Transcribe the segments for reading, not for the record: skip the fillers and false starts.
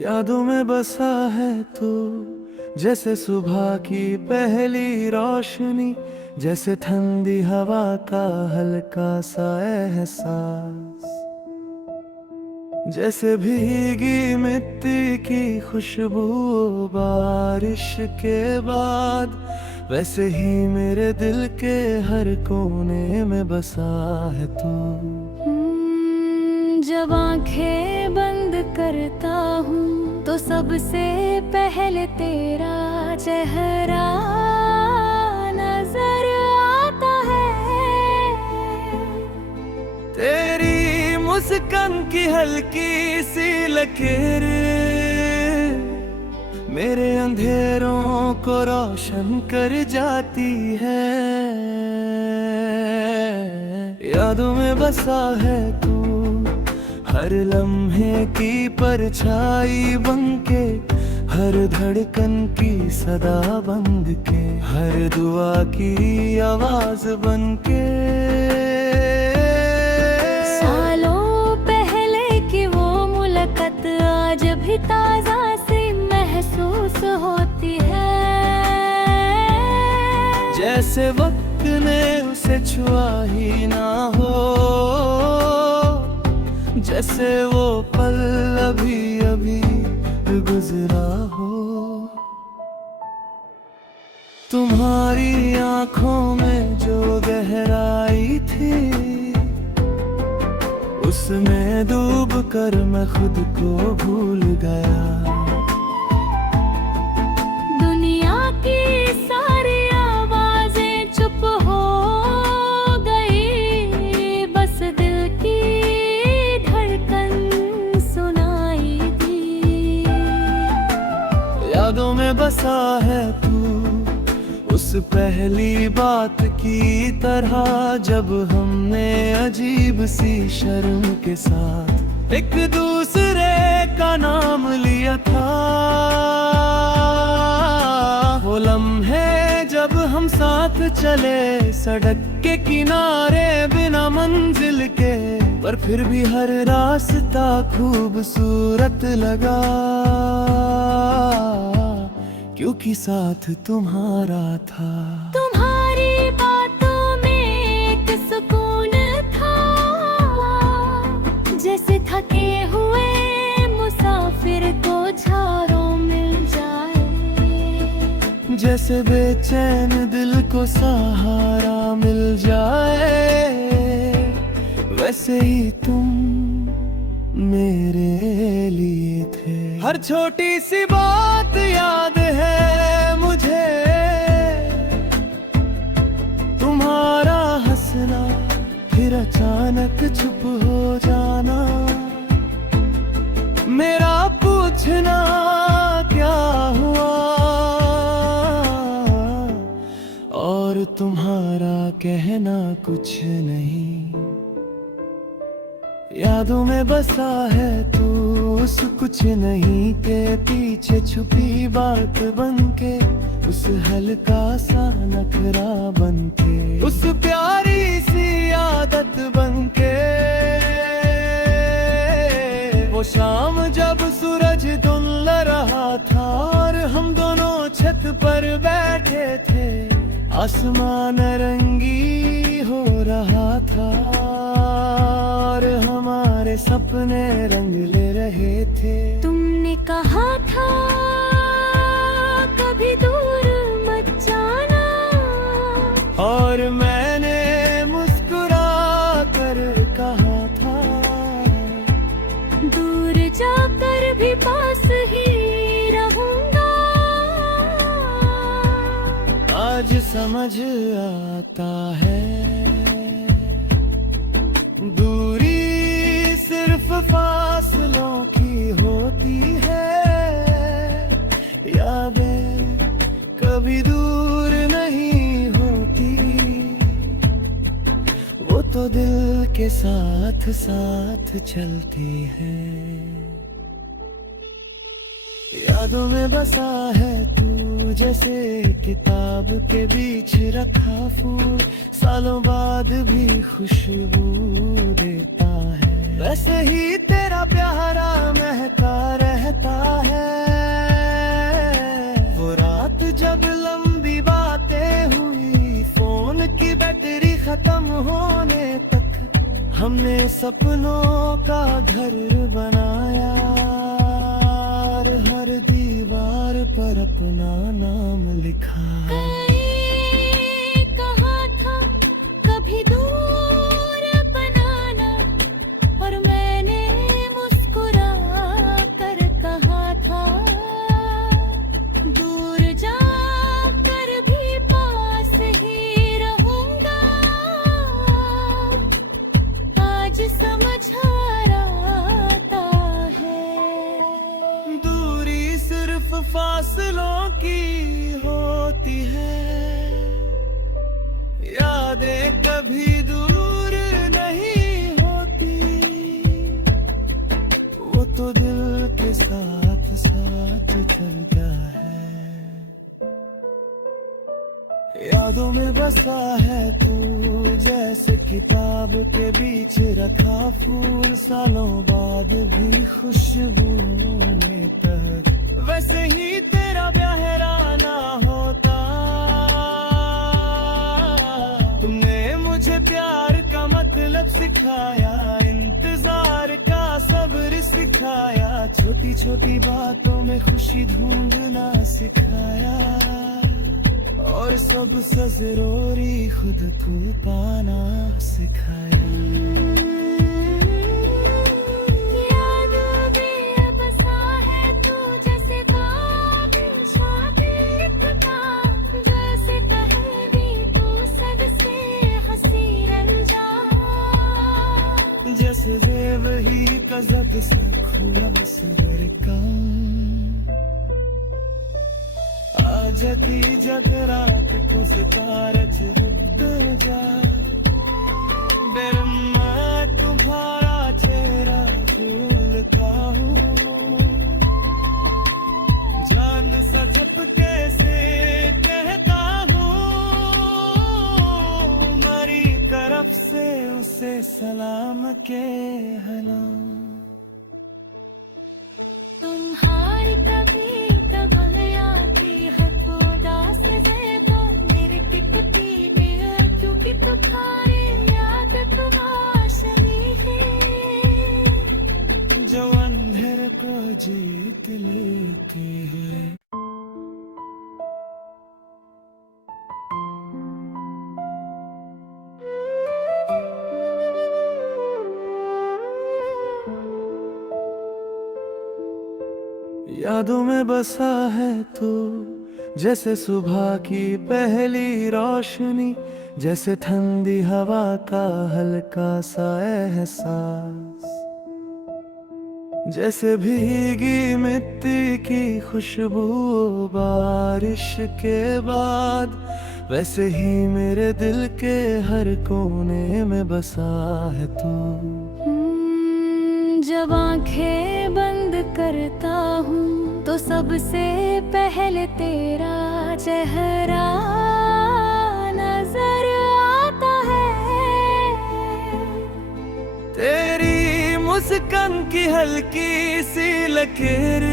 यादों में बसा है तू, जैसे सुबह की पहली रोशनी, जैसे ठंडी हवा का हल्का सा एहसास, जैसे भीगी मिट्टी की खुशबू बारिश के बाद, वैसे ही मेरे दिल के हर कोने में बसा है तू। जब आंखें बंद करता हूँ तो सबसे पहले तेरा चेहरा नजर आता है। तेरी मुस्कान की हल्की सी लकीरें मेरे अंधेरों को रोशन कर जाती है। यादों में बसा है तू, हर लम्हे की परछाई बनके, हर धड़कन की सदा बन के, हर दुआ की आवाज बनके। सालों पहले की वो मुलाकात आज भी ताजा सी महसूस होती है। जैसे वक्त ने उसे छुआ ही ना हो, जैसे वो पल अभी अभी गुजरा हो। तुम्हारी आंखों में जो गहराई थी, उसमें डूब कर मैं खुद को भूल गया। दुनिया की सारी आवाजें चुप हो गई, बस दिल की यादों में बसा है तू, उस पहली बात की तरह, जब हमने अजीब सी शर्म के साथ एक दूसरे का नाम लिया था। वो लम्हे जब हम साथ चले सड़क के किनारे बिना मंजिल के, पर फिर भी हर रास्ता खूबसूरत लगा, क्योंकि साथ तुम्हारा था। तुम्हारी बातों में एक सुकून था, जैसे थके हुए मुसाफिर को चारों मिल जाए, जैसे बेचैन दिल को सहारा मिल जाए, वैसे ही तुम मेरे लिए थे। हर छोटी सी बात याद है मुझे, तुम्हारा हंसना, फिर अचानक चुप हो जाना, मेरा पूछना क्या हुआ, और तुम्हारा कहना कुछ नहीं। यादों में बसा है तू, उस कुछ नहीं के पीछे छुपी बात बनके, उस हल्का सा नखरा बनके, उस प्यारी सी आदत बनके। वो शाम जब सूरज धुंधला रहा था और हम दोनों छत पर बैठे थे, आसमान रंगी हो रहा था और हमारे सपने रंग ले रहे थे। तुमने कहा था कभी दूर मत जाना, और मैंने मुस्कुरा कर कहा था, दूर जाकर भी पास ही रहूंगा। आज समझ आता है, दूरी सिर्फ फासलों की होती है, यादें कभी दूर नहीं होती, वो तो दिल के साथ साथ चलती है। यादों में बसा है तू, जैसे किताब के बीच रखा फूल, सालों बाद भी खुशबू देता है, वैसे ही तेरा प्यारा महका रहता आता है। वो रात जब लंबी बातें हुई, फोन की बैटरी खत्म होने तक हमने सपनों का घर बनाया। हर दीवार पर अपना नाम लिखा। कहा था कभी दूर बनाना, और मैंने मुस्कुरा कर कहा था दूर जाकर भी पास ही रहूंगा। आज समझ आता है दूरी सिर्फ फासलों की होती है, यादें कभी दूर नहीं होती। वो तो दिल के साथ साथ चलता है। यादों में बसा है तू, जैसे किताब के बीच रखा फूल, सालों बाद भी खुशबू में तक। वैसे ही तेरा बहराना होता। तुमने मुझे प्यार का मतलब सिखाया, इंतजार का सब्र सिखाया, छोटी छोटी बातों में खुशी ढूंढना सिखाया, और सबसे जरूरी खुद को पाना सिखाया। यादों में बसा है तू, जैसे ख्वाब शाबित था, जैसे कहीं तू सबसे हंसी रंजा, जैसे जेब ही कज़ब से खुआ सबर का। जती जग रात को सितारा चुप जा, मैं तुम्हारा चेहरा झूलता हूँ। जान सा झपके से कहता हूँ, मेरी तरफ से उसे सलाम के हना। तुम्हारी कभी तगन आती है तो दास ज़ेबा, मेरी टिकती में चुकी तुम्हारी याद तुम्हाशनी है, जो अंधेरे को जीत लेती है। यादों में बसा है तू, जैसे सुबह की पहली रोशनी, जैसे ठंडी हवा का हल्का सा एहसास, जैसे भीगी मिट्टी की खुशबू बारिश के बाद, वैसे ही मेरे दिल के हर कोने में बसा है तू। जब आंखें बंद करता हूँ तो सबसे पहले तेरा चेहरा नजर आता है। तेरी मुस्कान की हल्की सी लकीर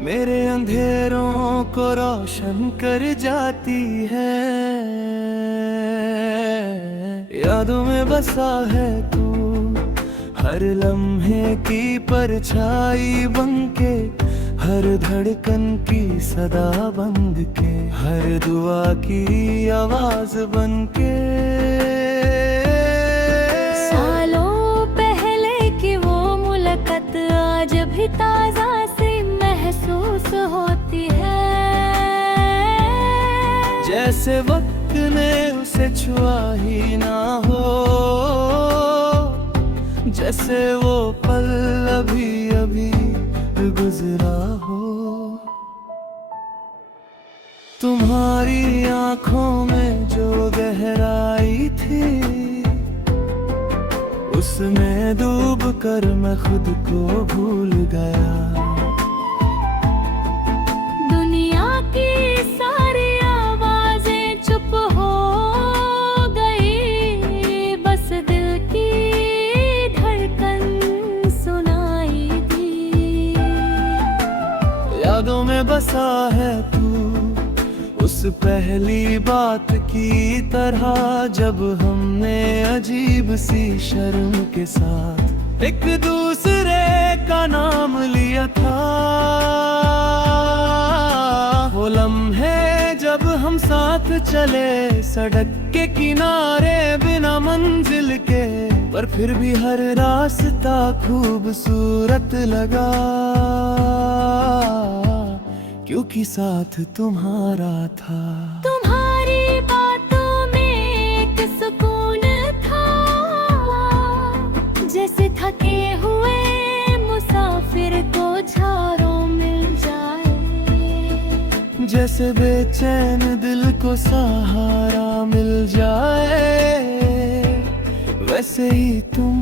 मेरे अंधेरों को रोशन कर जाती है। यादों में बसा है तू, हर लम्हे की परछाई बनके, हर धड़कन की सदा बन के, हर दुआ की आवाज बनके। सालों पहले की वो मुलाकात आज भी ताजा सी महसूस होती है, जैसे वक्त ने उसे छुआ ही ना हो, जैसे वो पल अभी अभी गुजरा हो। तुम्हारी आंखों में जो गहराई थी, उसमें डूब कर मैं खुद को भूल गया। दुनिया की सारी आवाजें चुप हो गई, बस दिल की धड़कन सुनाई दी। यादों में बसा है तू उस पहली बात की तरह, जब हमने अजीब सी शर्म के साथ एक दूसरे का नाम लिया था। वो लम्हे जब हम साथ चले सड़क के किनारे बिना मंजिल के, पर फिर भी हर रास्ता खूबसूरत लगा, क्योंकि साथ तुम्हारा था। तुम्हारी बातों में एक सुकून था, जैसे थके हुए मुसाफिर को चारों मिल जाए, जैसे बेचैन दिल को सहारा मिल जाए, वैसे ही तुम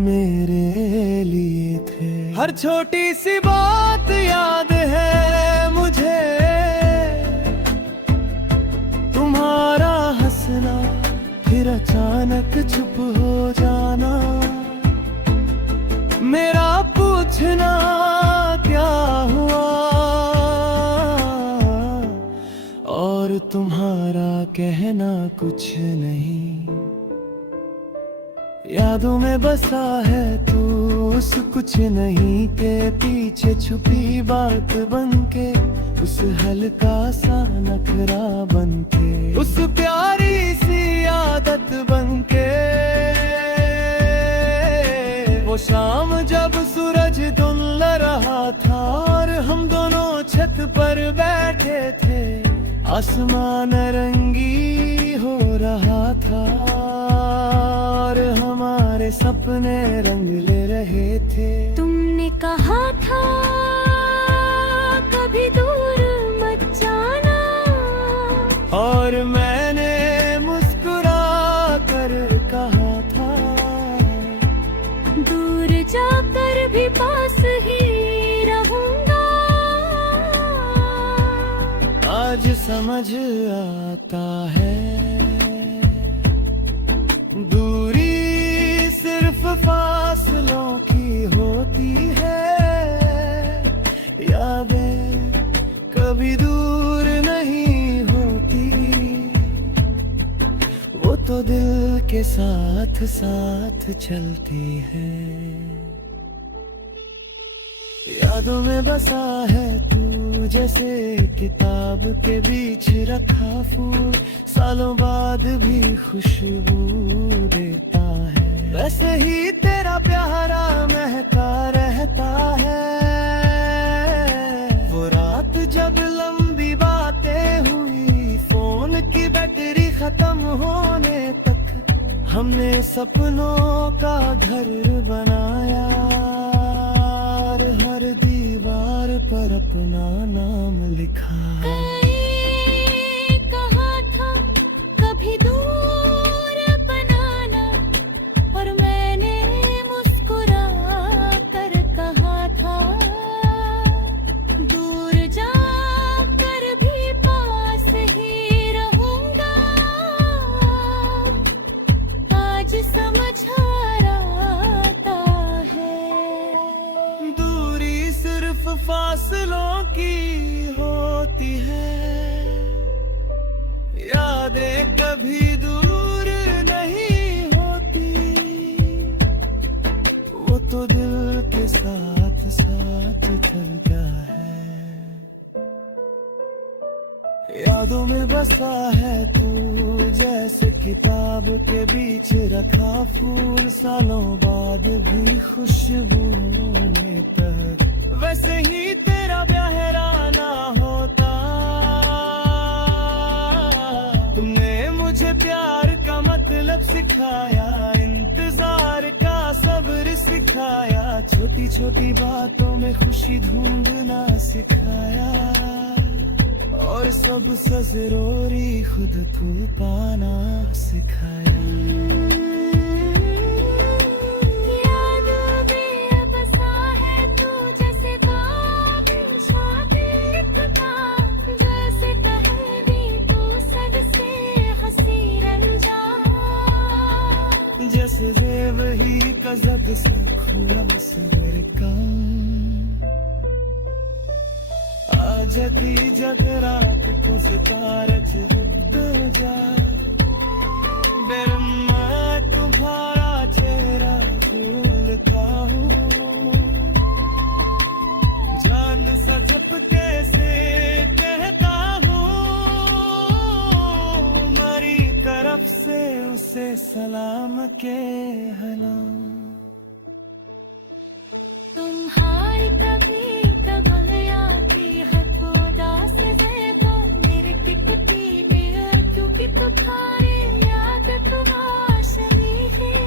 मेरे लिए थे। हर छोटी सी बात याद है मुझे, तुम्हारा हंसना फिर अचानक चुप हो जाना, मेरा पूछना क्या हुआ और तुम्हारा कहना कुछ नहीं। यादों में बसा है तू उस कुछ नहीं के पीछे छुपी बात बनके, उस हल्का सा नखरा बनके, उस प्यारी सी आदत बनके। वो शाम जब सूरज धुंधला रहा था और हम दोनों छत पर बैठे थे, आसमान रंगी हो रहा था और हमारे सपने रंग ले रहे थे। तुमने कहा था कभी दूर मत जाना, और मैंने मुस्कुरा कर कहा था, दूर जाकर भी पास ही रहूंगा। आज समझ आता है दूरी सिर्फ फासलों की होती है, यादें कभी दूर नहीं होती, वो तो दिल के साथ साथ चलती है। यादों में बसा है तू जैसे किताब के बीच रखा फूल, सालों बाद भी खुशबू देता है, वैसे ही तेरा प्यारा महका रहता है। वो रात जब लंबी बातें हुई, फोन की बैटरी खत्म होने तक, हमने सपनों का घर बनाया, हर दीवार पर अपना नाम लिखा। कहा था कभी दूर बनाना, और मैंने मुस्कुरा कर कहा था, दूर जाकर भी पास ही रहूंगा। आज समझ आता है सिर्फ फासलों की होती है, यादें कभी दूर नहीं होती, वो तो दिल के साथ साथ चलता है। यादों में बसा है तू जैसे किताब के बीच रखा फूल, सालों बाद भी खुशबू में तक, वैसे ही तेरा बहराना होता। तुमने मुझे प्यार का मतलब सिखाया, इंतजार का सब्र सिखाया, छोटी छोटी बातों में खुशी ढूंढना सिखाया, और सबसे जरूरी खुद को पाना सिखाया। जैसे वही का जब से खुला सबर का जती जगरात को सितारच उतर जा मैं तुम्हारा चेहरा भूलता हूँ जान सा झपके से कहता हूँ हमारी तरफ से उसे सलाम के हना तुम्हारी कभी तगलिया की हद उदास ज़ेबा मेरे टिकटी में क्योंकि तुम्हारी याद तुम्हारी है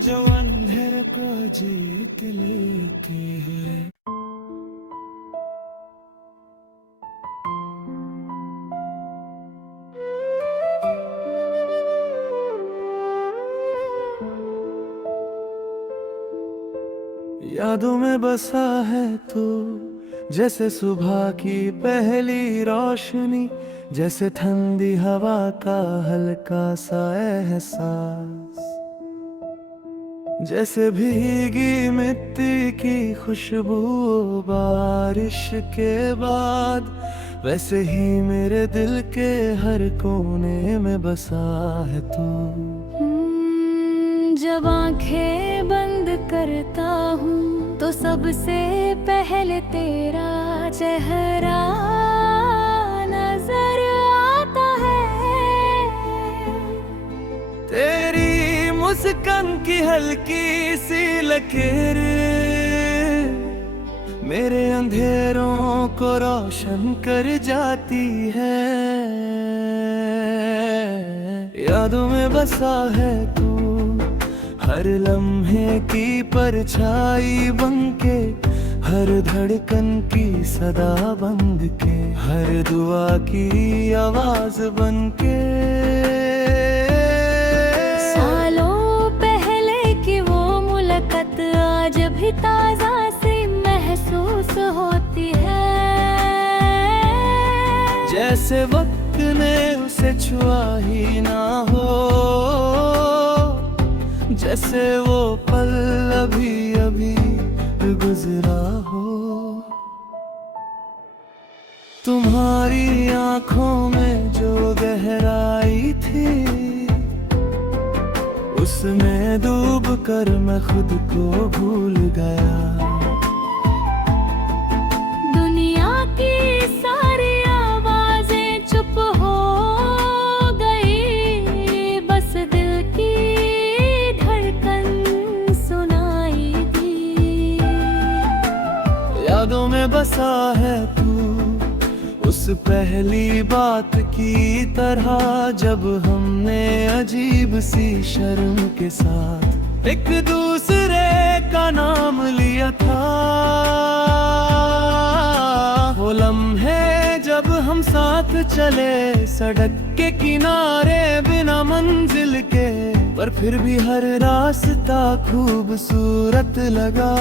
जो अंधेर को जीत लेती है यादों में बसा है तू जैसे सुबह की पहली रोशनी जैसे ठंडी हवा का हल्का सा एहसास जैसे भीगी मिट्टी की खुशबू बारिश के बाद वैसे ही मेरे दिल के हर कोने में बसा है तू जब आंखें बंद करता हूँ तो सबसे पहले तेरा चेहरा नजर आता है तेरी मुस्कान की हल्की सी लकीरें मेरे अंधेरों को रोशन कर जाती है यादों में बसा है तू हर लम्हे की परछाई बनके हर धड़कन की सदा बन के हर दुआ की आवाज बनके सालों पहले की वो मुलाकात आज भी ताजा सी महसूस होती है जैसे वक्त ने उसे छुआ ही ना हो जैसे वो पल अभी अभी गुजरा हो तुम्हारी आंखों में जो गहराई थी उसमें डूब कर मैं खुद को भूल गया दुनिया की सारी आवाजें चुप हो गई बस दिल की यादों में बसा है तू उस पहली बात की तरह जब हमने अजीब सी शर्म के साथ एक दूसरे का नाम लिया था वो लम्हे जब हम साथ चले सड़क के किनारे बिना मंजिल के पर फिर भी हर रास्ता खूबसूरत लगा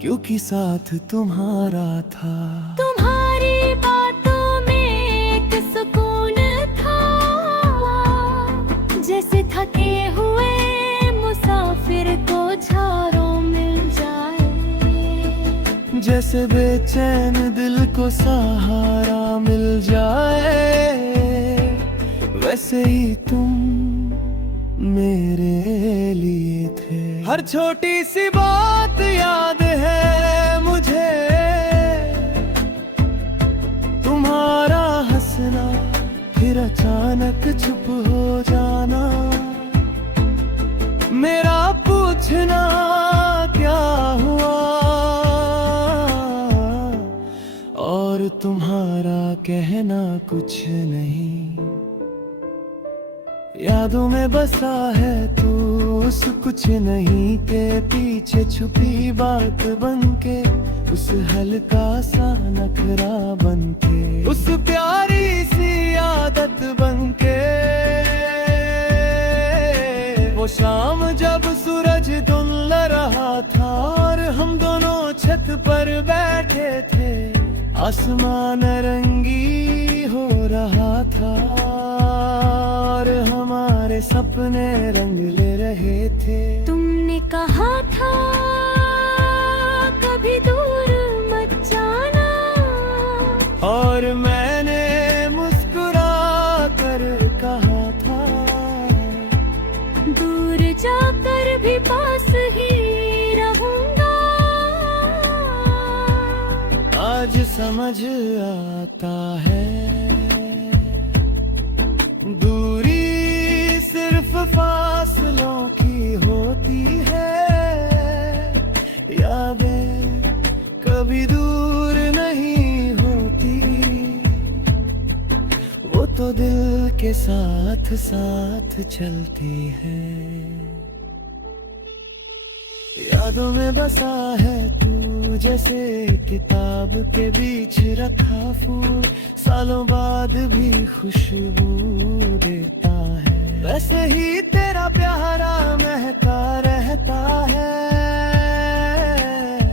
क्योंकि साथ तुम्हारा था तुम्हारी बातों में एक सुकून था जैसे थके हुए मुसाफिर को चारों मिल जाए जैसे बेचैन दिल को सहारा मिल जाए वैसे ही तुम मेरे लिए थे हर छोटी सी बात याद है मुझे तुम्हारा हंसना फिर अचानक चुप हो जाना मेरा पूछना क्या हुआ और तुम्हारा कहना कुछ नहीं यादों में बसा है तू उस कुछ नहीं के पीछे छुपी बात बनके उस हल्का सा नखरा बनके उस प्यारी सी आदत बनके वो शाम जब सूरज धुंधला रहा था और हम दोनों छत पर बैठे थे आसमान रंगी हो रहा था और हमारे सपने रंग ले रहे थे तुमने कहा था कभी समझ आता है। दूरी सिर्फ फासलों की होती है, यादें कभी दूर नहीं होती, वो तो दिल के साथ साथ चलती है। यादों में बसा है तू जैसे किताब के बीच रखा फूल, सालों बाद भी खुशबू देता है। वैसे ही तेरा प्यारा महका रहता है।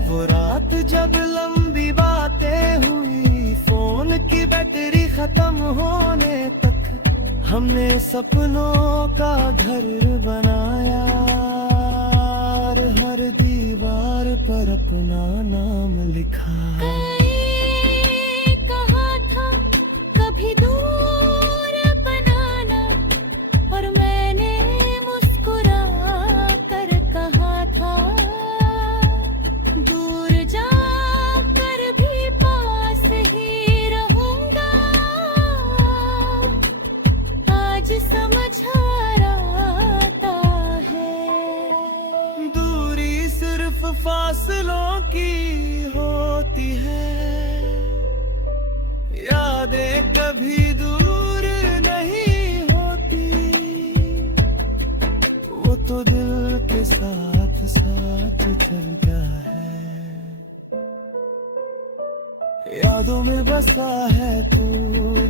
वो रात जब लंबी बातें हुई, फोन की बैटरी खत्म होने तक, हमने सपनों का घर बनाया, हर दीवार पर अपना नाम लिखा। कहा था कभी दूर बनाना, और मैंने मुस्कुरा कर कहा था दूर जाकर भी पास ही रहूंगा। आज समझ आता है दूरी सिर्फ फासलों की होती है, यादें कभी दूर नहीं होती, वो तो दिल के साथ साथ चलता है। यादों में बसा है तू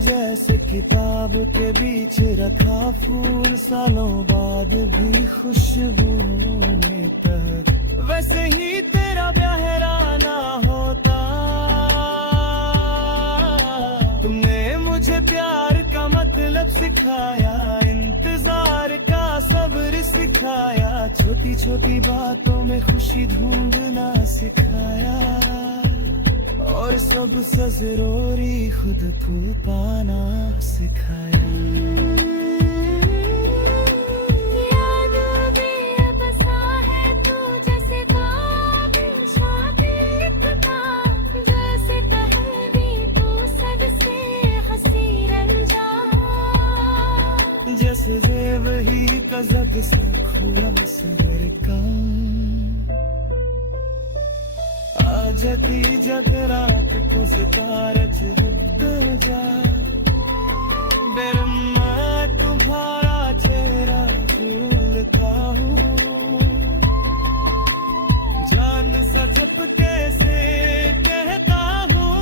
जैसे किताब के बीच रखा फूल, सालों बाद भी खुशबू में तक। वैसे ही तेरा बहराना होता, तुमने मुझे प्यार का मतलब सिखाया, इंतजार का सब्र सिखाया, छोटी छोटी बातों में खुशी ढूंढना सिखाया, और सबसे जरूरी खुद को पाना सिखाया। यादों में बसा है तू जैसे ख्वाब शादिक का, जैसे कहानी तू सबसे हंसी रंजान, जैसे जेब ही का जग से खुलम सर का, जती जगरात को सितारे चहकते जा, बेरम्मा तुम्हारा चेहरा भूलता हूँ, जान सा झपके से कहता हूँ,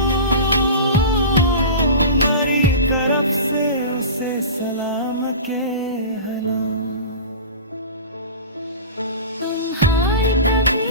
मेरी तरफ से उसे सलाम के है ना। तुम्हारी कभी